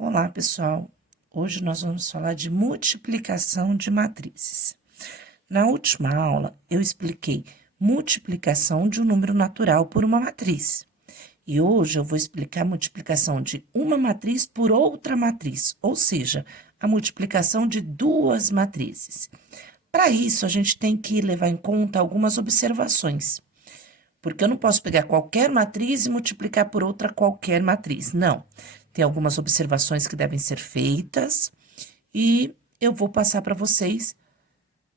Olá, pessoal! Hoje nós vamos falar de multiplicação de matrizes. Na última aula, eu expliquei multiplicação de um número natural por uma matriz. E hoje eu vou explicar a multiplicação de uma matriz por outra matriz, ou seja, a multiplicação de duas matrizes. Para isso, a gente tem que levar em conta algumas observações. Porque eu não posso pegar qualquer matriz e multiplicar por outra qualquer matriz. Não. Tem algumas observações que devem ser feitas e eu vou passar para vocês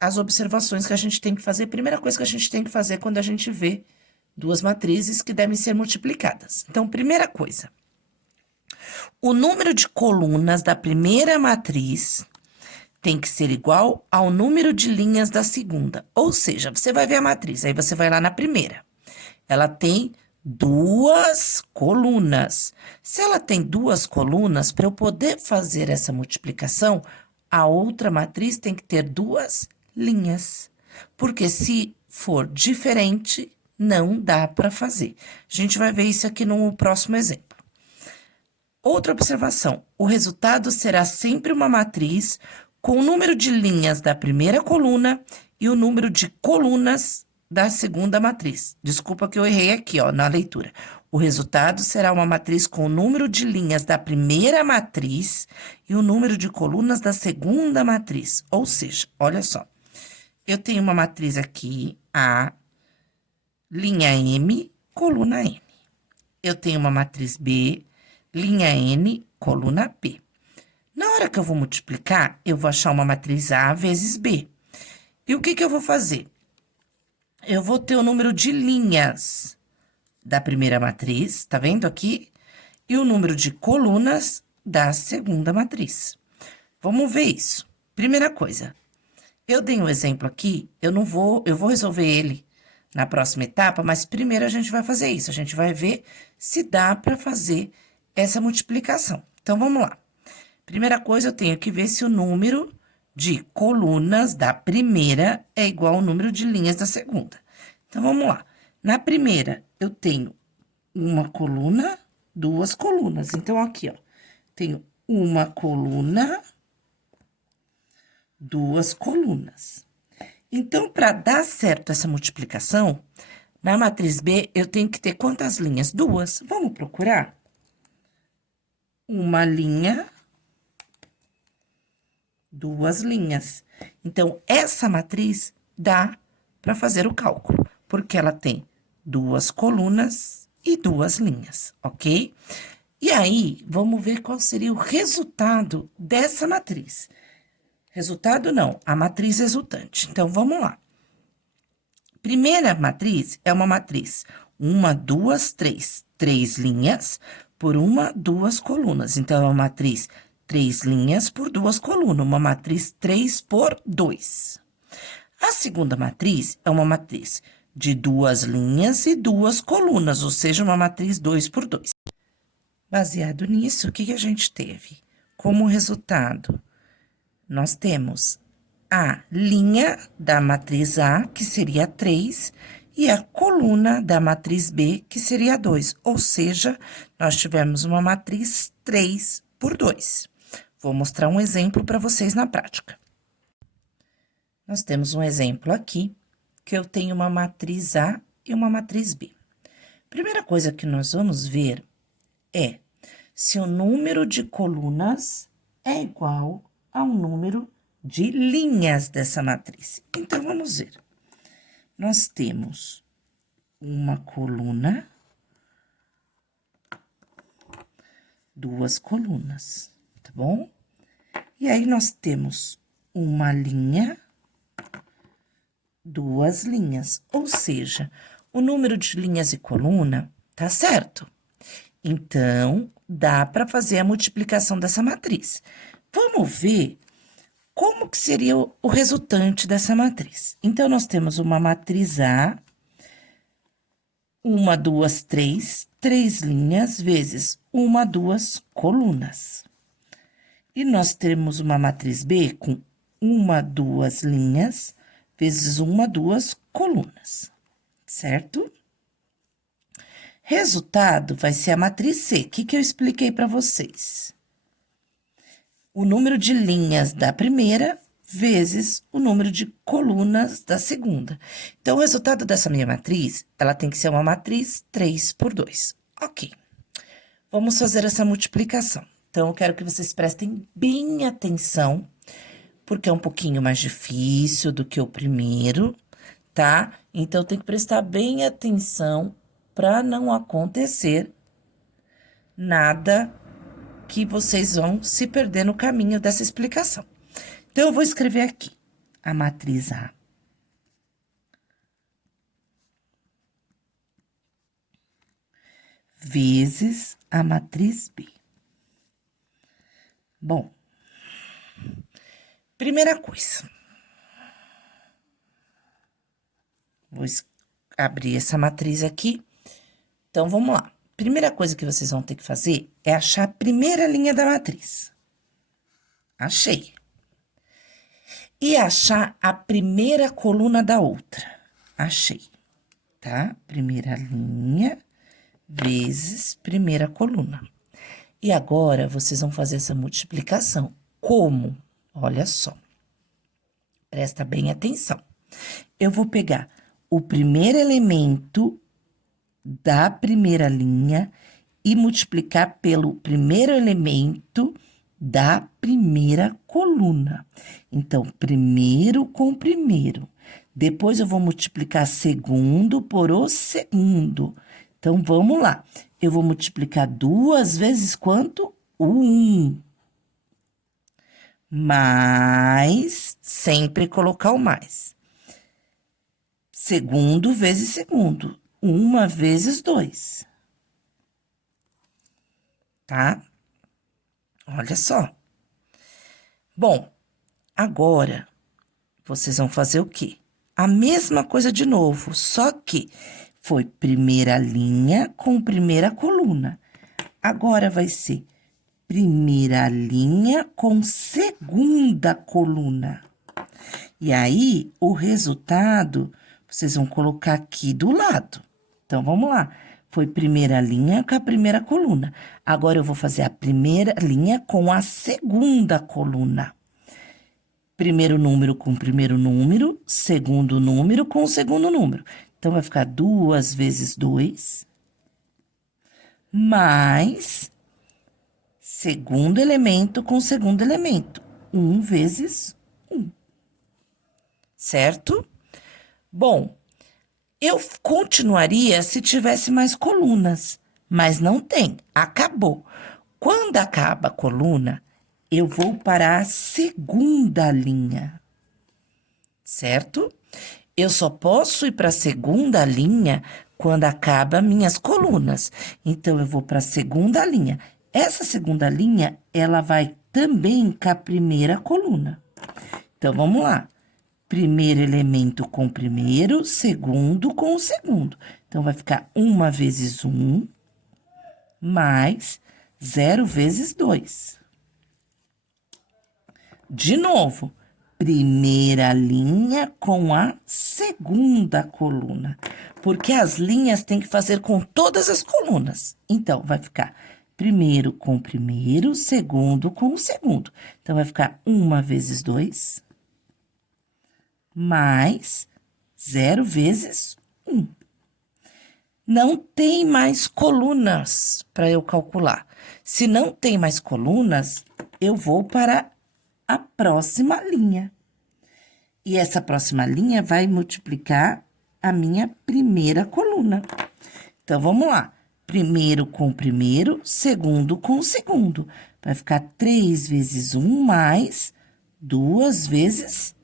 as observações que a gente tem que fazer. Primeira coisa que a gente tem que fazer quando a gente vê duas matrizes que devem ser multiplicadas. Então, primeira coisa, o número de colunas da primeira matriz tem que ser igual ao número de linhas da segunda. Ou seja, você vai ver a matriz, aí você vai lá na primeira. Ela tem duas colunas. Se ela tem duas colunas, para eu poder fazer essa multiplicação, a outra matriz tem que ter duas linhas. Porque se for diferente, não dá para fazer. A gente vai ver isso aqui no próximo exemplo. Outra observação: o resultado será sempre uma matriz com o número de linhas da primeira coluna e o número de colunas da segunda matriz. Desculpa que eu errei aqui, ó, na leitura. O resultado será uma matriz com o número de linhas da primeira matriz e o número de colunas da segunda matriz. Ou seja, olha só. Eu tenho uma matriz aqui, A, linha M, coluna N. Eu tenho uma matriz B, linha N, coluna P. Na hora que eu vou multiplicar, eu vou achar uma matriz A vezes B. E o que eu vou fazer? Eu vou ter o número de linhas da primeira matriz, tá vendo aqui? E o número de colunas da segunda matriz. Vamos ver isso. Primeira coisa, eu dei um exemplo aqui, eu vou resolver ele na próxima etapa, mas primeiro a gente vai fazer isso, a gente vai ver se dá para fazer essa multiplicação. Então, vamos lá. Primeira coisa, eu tenho que ver se o número de colunas da primeira é igual ao número de linhas da segunda. Então, vamos lá. Na primeira, eu tenho uma coluna, duas colunas. Então, aqui, ó, tenho uma coluna, duas colunas. Então, para dar certo essa multiplicação, na matriz B, eu tenho que ter quantas linhas? Duas. Vamos procurar? Uma linha, duas linhas. Então, essa matriz dá para fazer o cálculo, porque ela tem duas colunas e duas linhas, ok? E aí, vamos ver qual seria o resultado dessa matriz. Resultado não, a matriz resultante. Então, vamos lá. Primeira matriz é uma matriz, uma, duas, três. Três linhas por uma, duas colunas. Então, é uma matriz 3 linhas por duas colunas, uma matriz 3 por 2. A segunda matriz é uma matriz de duas linhas e duas colunas, ou seja, uma matriz 2 por 2. Baseado nisso, o que a gente teve? Como resultado, nós temos a linha da matriz A, que seria 3, e a coluna da matriz B, que seria 2. Ou seja, nós tivemos uma matriz 3 por 2. Vou mostrar um exemplo para vocês na prática. Nós temos um exemplo aqui, que eu tenho uma matriz A e uma matriz B. Primeira coisa que nós vamos ver é se o número de colunas é igual ao número de linhas dessa matriz. Então, vamos ver. Nós temos uma coluna, duas colunas, tá bom? E aí, nós temos uma linha, duas linhas, ou seja, o número de linhas e coluna tá certo. Então, dá para fazer a multiplicação dessa matriz. Vamos ver como que seria o resultante dessa matriz. Então, nós temos uma matriz A, uma, duas, três, três linhas, vezes uma, duas colunas. E nós temos uma matriz B com uma, duas linhas, vezes uma, duas colunas, certo? Resultado vai ser a matriz C, que eu expliquei para vocês. o número de linhas da primeira vezes o número de colunas da segunda. Então, o resultado dessa minha matriz, ela tem que ser uma matriz 3 por 2. Ok. Vamos fazer essa multiplicação. Então, eu quero que vocês prestem bem atenção, porque é um pouquinho mais difícil do que o primeiro, tá? Então, tem que prestar bem atenção para não acontecer nada que vocês vão se perder no caminho dessa explicação. Então, eu vou escrever aqui a matriz A vezes a matriz B. Bom, primeira coisa, vou abrir essa matriz aqui. Então, vamos lá. Primeira coisa que vocês vão ter que fazer é achar a primeira linha da matriz. Achei. E achar a primeira coluna da outra. Achei, tá? Primeira linha vezes primeira coluna. E agora, vocês vão fazer essa multiplicação. Como? Olha só. Presta bem atenção. Eu vou pegar o primeiro elemento da primeira linha e multiplicar pelo primeiro elemento da primeira coluna. Então, primeiro com primeiro. Depois, eu vou multiplicar segundo por o segundo. Então, vamos lá. Eu vou multiplicar 2 vezes quanto? 1. Mais, sempre colocar o mais. Segundo vezes segundo. 1 vezes 2. Tá? Olha só. Bom, agora, vocês vão fazer o quê? A mesma coisa de novo, só que foi primeira linha com primeira coluna. Agora, vai ser primeira linha com segunda coluna. E aí, o resultado, vocês vão colocar aqui do lado. Então, vamos lá. Foi primeira linha com a primeira coluna. Agora, eu vou fazer a primeira linha com a segunda coluna. Primeiro número com primeiro número, segundo número com o segundo número. Então, vai ficar 2 vezes 2, mais segundo elemento com segundo elemento. 1 vezes 1. Certo? Bom, eu continuaria se tivesse mais colunas, mas não tem, acabou. Quando acaba a coluna, eu vou para a segunda linha, certo? Eu só posso ir para a segunda linha quando acaba minhas colunas. Então, eu vou para a segunda linha. Essa segunda linha, ela vai também com a primeira coluna. Então, vamos lá. Primeiro elemento com o primeiro, segundo com o segundo. Então, vai ficar 1 vezes 1, mais 0 vezes 2. De novo, primeira linha com a segunda coluna. Porque as linhas tem que fazer com todas as colunas. Então, vai ficar primeiro com o primeiro, segundo com o segundo. Então, vai ficar 1 vezes 2, mais 0 vezes 1. Não tem mais colunas para eu calcular. Se não tem mais colunas, eu vou para a próxima linha. E essa próxima linha vai multiplicar a minha primeira coluna. Então, vamos lá. Primeiro com o primeiro, segundo com o segundo. Vai ficar 3 vezes 1 mais 2 vezes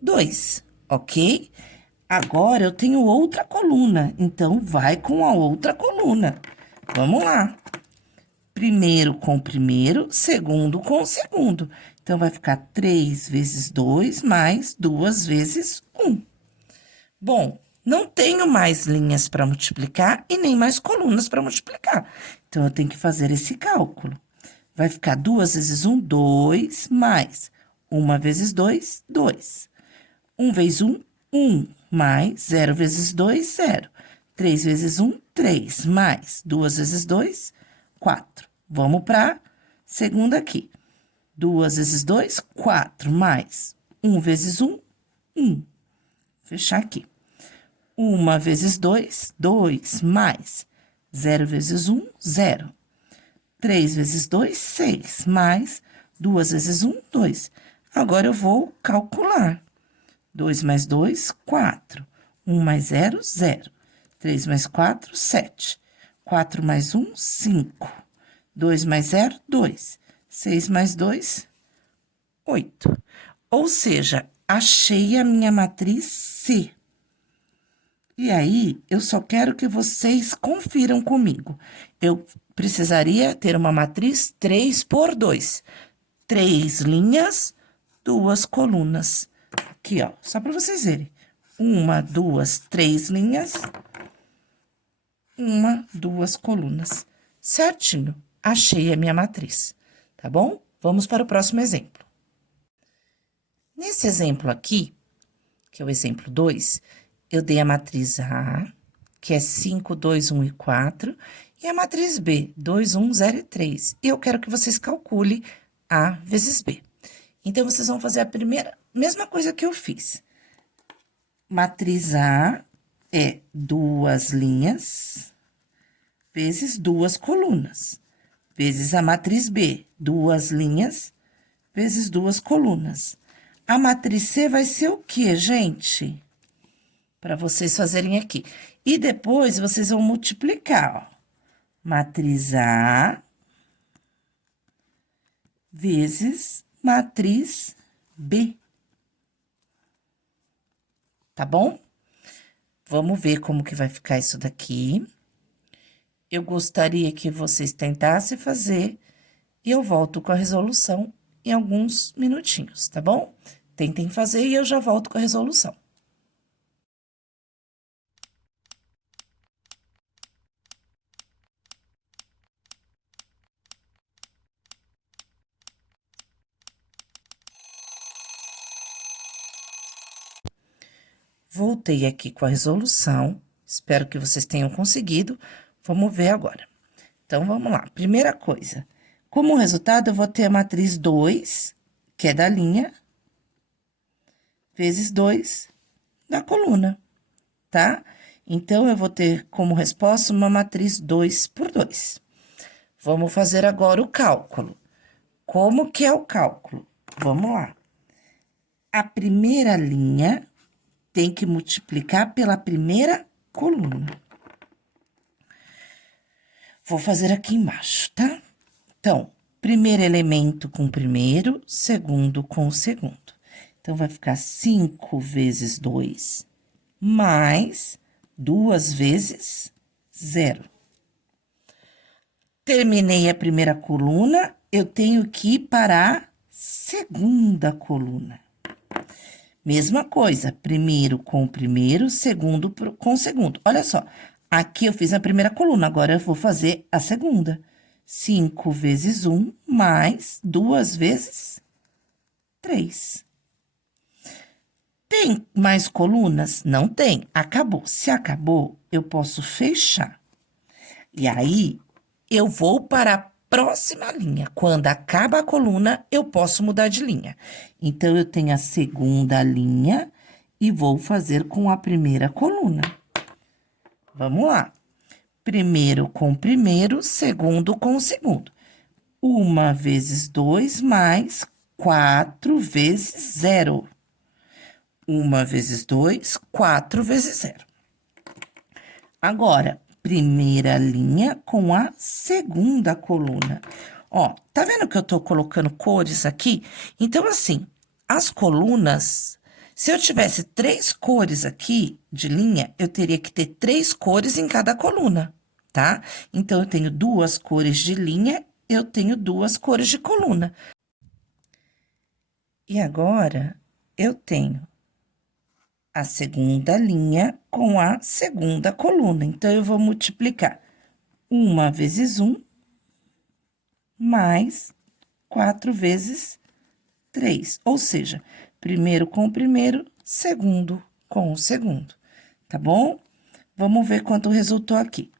2, ok? Agora, eu tenho outra coluna, então, vai com a outra coluna. Vamos lá. Primeiro com o primeiro, segundo com o segundo. Então, vai ficar 3 vezes 2 mais 2 vezes 1. Bom, não tenho mais linhas para multiplicar e nem mais colunas para multiplicar. Então, eu tenho que fazer esse cálculo. Vai ficar 2 vezes 1, 2, mais 1 vezes 2, 2. 1 vezes 1, 1, mais 0 vezes 2, 0. 3 vezes 1, 3, mais 2 vezes 2, 4. Vamos para a segunda aqui. 2 vezes 2, 4, mais 1 vezes 1, 1. Fechar aqui. 1 vezes 2, 2, mais 0 vezes 1, 0. 3 vezes 2, 6, mais 2 vezes 1, 2. Agora, eu vou calcular. 2 mais 2, 4. 1 mais 0, 0. 3 mais 4, 7. 4 mais 1, 5. 2 mais 0, 2. 6 mais 2, 8. Ou seja, achei a minha matriz C. E aí, eu só quero que vocês confiram comigo. Eu precisaria ter uma matriz 3 por 2. 3 linhas, 2 colunas. Aqui, ó, só para vocês verem. 1, 2, 3 linhas. 1, 2 colunas. Certinho, achei a minha matriz, tá bom? Vamos para o próximo exemplo. Nesse exemplo aqui, que é o exemplo 2, eu dei a matriz A, que é 5, 2, 1 e 4, e a matriz B, 2, 1, 0 e 3. E eu quero que vocês calculem A vezes B. Então, vocês vão fazer a mesma coisa que eu fiz. Matriz A é 2 linhas vezes 2 colunas, vezes a matriz B, 2 linhas vezes 2 colunas. A matriz C vai ser o quê, gente? Para vocês fazerem aqui. E depois, vocês vão multiplicar, ó. Matriz A vezes matriz B. Tá bom? Vamos ver como que vai ficar isso daqui. Eu gostaria que vocês tentassem fazer e eu volto com a resolução em alguns minutinhos, tá bom? Tentem fazer e eu já volto com a resolução. Voltei aqui com a resolução, espero que vocês tenham conseguido. Vamos ver agora. Então, vamos lá. Primeira coisa, como resultado, eu vou ter a matriz 2, que é da linha, vezes 2 da coluna, tá? Então, eu vou ter como resposta uma matriz 2 por 2. Vamos fazer agora o cálculo. Como que é o cálculo? Vamos lá. A primeira linha tem que multiplicar pela primeira coluna. Vou fazer aqui embaixo, tá? Então, primeiro elemento com o primeiro, segundo com o segundo. Então, vai ficar 5 vezes 2, mais 2 vezes 0. Terminei a primeira coluna, eu tenho que ir para a segunda coluna. Mesma coisa, primeiro com o primeiro, segundo com o segundo. Olha só, aqui eu fiz a primeira coluna, agora eu vou fazer a segunda. 5 vezes 1, mais 2 vezes 3. Tem mais colunas? Não tem. Acabou. Se acabou, eu posso fechar. E aí, eu vou para a próxima linha. Quando acaba a coluna, eu posso mudar de linha. Então, eu tenho a segunda linha e vou fazer com a primeira coluna. Vamos lá. Primeiro com o primeiro, segundo com o segundo. 1 vezes 2 mais 4 vezes 0. 1 vezes 2, 4 vezes 0. Agora, primeira linha com a segunda coluna. Ó, tá vendo que eu tô colocando cores aqui? Então, assim, as colunas, se eu tivesse 3 cores aqui de linha, eu teria que ter 3 cores em cada coluna, tá? Então, eu tenho 2 cores de linha, eu tenho 2 cores de coluna. E agora, eu tenho a segunda linha com a segunda coluna. Então, eu vou multiplicar 1 vezes 1, mais 4 vezes 3. Ou seja, primeiro com o primeiro, segundo com o segundo. Tá bom? Vamos ver quanto resultou aqui.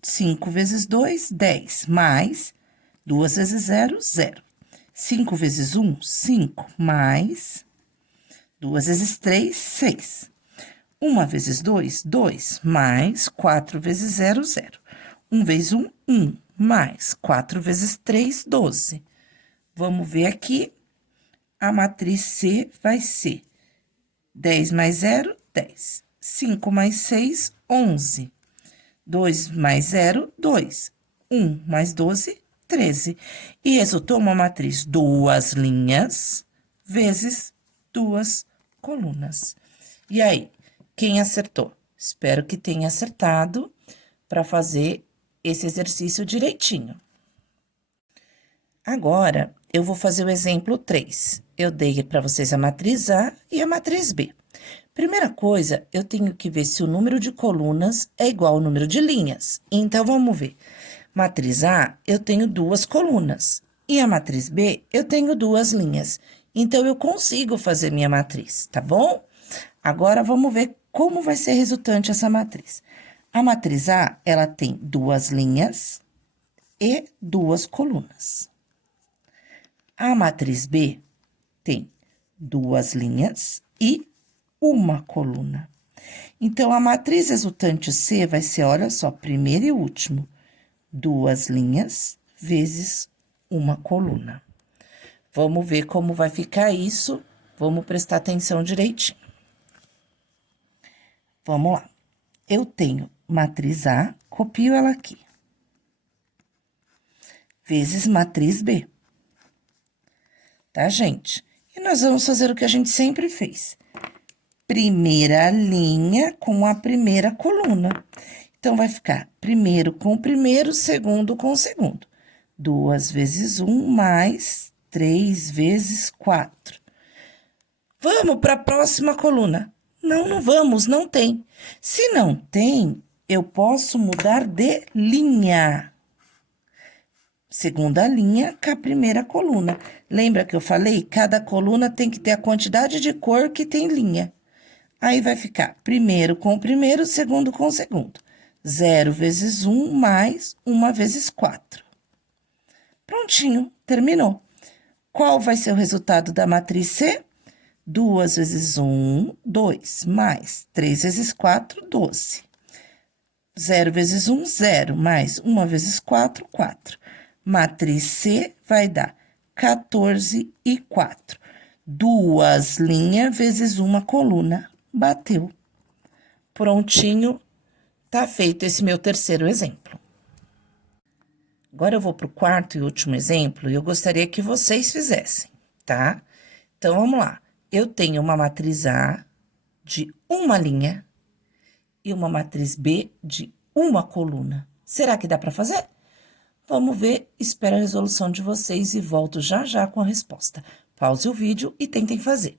5 vezes 2, 10, mais 2 vezes 0, 0. 5 vezes 1, 5, mais 2 vezes 3, 6. 1 vezes 2, 2, mais 4 vezes 0, 0. 1 vezes 1, 1, mais 4 vezes 3, 12. Vamos ver aqui, a matriz C vai ser 10 mais 0, 10. 5 mais 6, 11. 2 mais 0, 2. 1 mais 12, 13. E resultou uma matriz duas linhas vezes duas colunas. E aí, quem acertou? Espero que tenha acertado para fazer esse exercício direitinho. Agora, eu vou fazer o exemplo 3. Eu dei para vocês a matriz A e a matriz B. Primeira coisa, eu tenho que ver se o número de colunas é igual ao número de linhas. Então, vamos ver. Matriz A, eu tenho duas colunas. E a matriz B, eu tenho duas linhas. Então, eu consigo fazer minha matriz, tá bom? Agora, vamos ver como vai ser resultante essa matriz. A matriz A, ela tem duas linhas e duas colunas. A matriz B tem duas linhas e uma coluna. Então, a matriz resultante C vai ser, olha só, primeiro e último, duas linhas vezes uma coluna. Vamos ver como vai ficar isso, vamos prestar atenção direitinho. Vamos lá. Eu tenho matriz A, copio ela aqui, vezes matriz B. Tá, gente? E nós vamos fazer o que a gente sempre fez. Primeira linha com a primeira coluna. Então, vai ficar primeiro com o primeiro, segundo com o segundo. 2 vezes 1 mais 3 vezes 4. Vamos para a próxima coluna. Não, não vamos, não tem. Se não tem, eu posso mudar de linha. Segunda linha com a primeira coluna. Lembra que eu falei? Cada coluna tem que ter a quantidade de cor que tem linha. Aí, vai ficar primeiro com o primeiro, segundo com o segundo. 0 vezes 1 mais 1 vezes 4. Prontinho, terminou. Qual vai ser o resultado da matriz C? 2 vezes 1, 2, mais 3 vezes 4, 12. 0 vezes 1, 0, mais 1 vezes 4, 4. Matriz C vai dar 14 e 4. Duas linhas vezes uma coluna. Bateu. Prontinho, tá feito esse meu terceiro exemplo. Agora, eu vou para o quarto e último exemplo e eu gostaria que vocês fizessem, tá? Então, vamos lá. Eu tenho uma matriz A de uma linha e uma matriz B de uma coluna. Será que dá para fazer? Vamos ver, espero a resolução de vocês e volto já já com a resposta. Pause o vídeo e tentem fazer.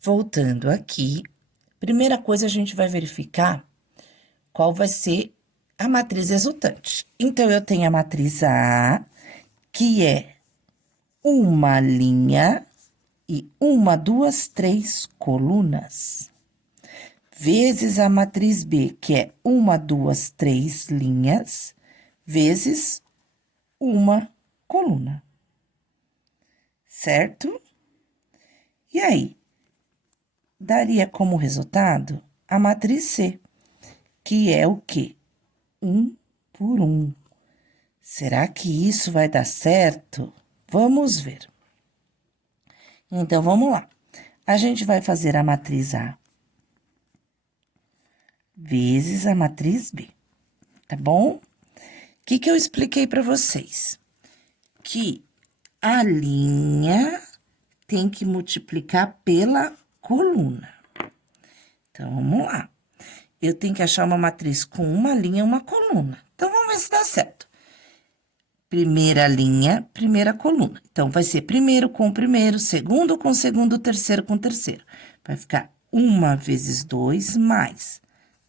Voltando aqui, primeira coisa a gente vai verificar qual vai ser a matriz resultante. Então, eu tenho a matriz A, que é uma linha e uma, duas, três colunas, vezes a matriz B, que é uma, duas, três linhas, vezes uma coluna. Certo? E aí, daria como resultado a matriz C, que é o quê? 1 por 1. Será que isso vai dar certo? Vamos ver. Então, vamos lá. A gente vai fazer a matriz A vezes a matriz B, tá bom? O que eu expliquei para vocês? Que a linha tem que multiplicar pela coluna. Então, vamos lá. Eu tenho que achar uma matriz com uma linha e uma coluna. Então, vamos ver se dá certo. Primeira linha, primeira coluna. Então, vai ser primeiro com primeiro, segundo com segundo, terceiro com terceiro. Vai ficar 1 vezes 2 mais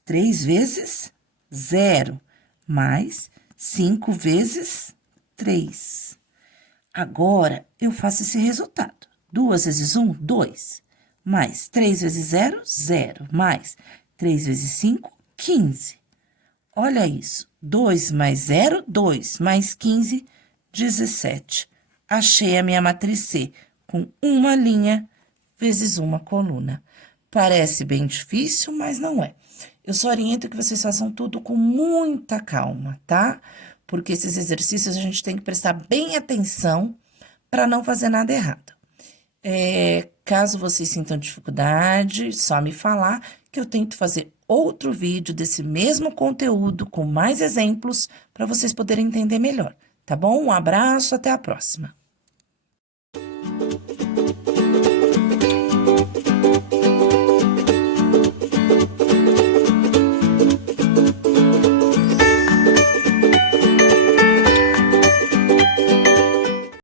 3 vezes 0, mais 5 vezes 3. Agora, eu faço esse resultado. 2 vezes 1, 2. Mais 3 vezes 0, 0. Mais 3 vezes 5, 15. Olha isso. 2 mais 0, 2. Mais 15, 17. Achei a minha matriz C com uma linha vezes uma coluna. Parece bem difícil, mas não é. Eu só oriento que vocês façam tudo com muita calma, tá? Porque esses exercícios a gente tem que prestar bem atenção para não fazer nada errado. Caso vocês sintam dificuldade, só me falar que eu tento fazer outro vídeo desse mesmo conteúdo com mais exemplos para vocês poderem entender melhor, tá bom? Um abraço, até a próxima.